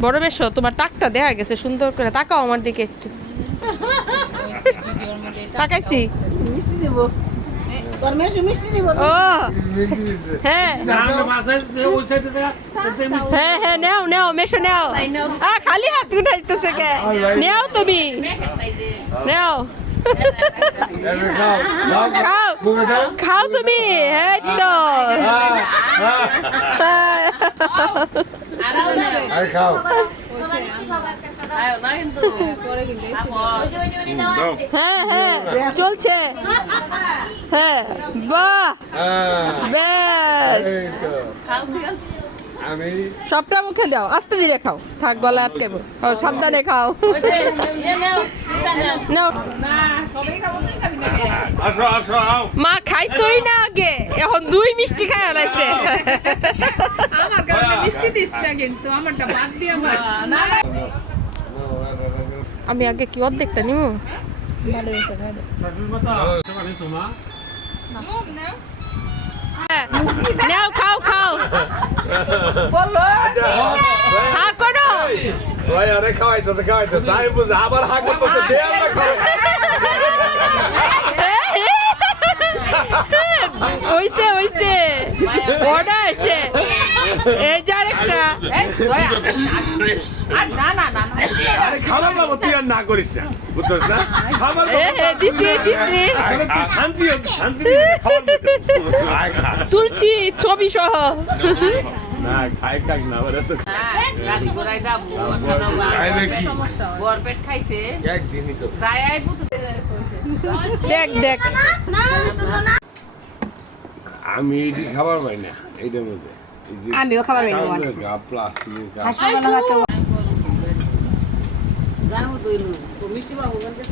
বড় মেশো তোমার টাকটা দেখা গেছে সুন্দর করে তাকাও আমার দিকে একটু তাকাইছি মিষ্টি দেব তোর মেশো মিষ্টি দেব ও হ্যাঁ হ্যাঁ হ্যাঁ নাও নাও মেশো নাও খালি হাত উঠাইতেছে কে নাও তুমি নাও খাও খাও তুমি এই তো আর খাও হ্যাঁ হ্যাঁ চলছে হ্যাঁ বাহ বেশ আমি সবটা মুখে দাও আস্তে ধীরে খাও থাক গলা আটকে সাবধানে খাও নাও আসো আসো আও মা খাই তুই না আগে এখন দুই মিষ্টি খাই আলাইছে আমার কাছে মিষ্টি দিস না কিন্তু আমারটা বাদ দিয়ে আমার আমি আগে কি অর্ধেকটা নিব নাও খাও খাও হা করো ওই আরে খাওয়াইতেছে আমি বুঝি আবার হা করতেছে দে আমরা খাও ওইসে ওইসে বড় আছে এই যার একটা আরে খাবার বাবু তুই আর না করিস না বুঝছিস না খাবার দিছি দিছি আসলে তুই শান্তি খায় খা তুলছি ছবি সহ না খাই খাই না ওরা তো বরপেট খাইছে একদিনই তো যাই আইবো তো দেখ দেখ আমি এটি খাবার পাই না এইটার মধ্যে আমিও খাবার পাই না প্লাস্টিক হাসপাতালে হয়তো জানো তো মিষ্টি বাবু বলতে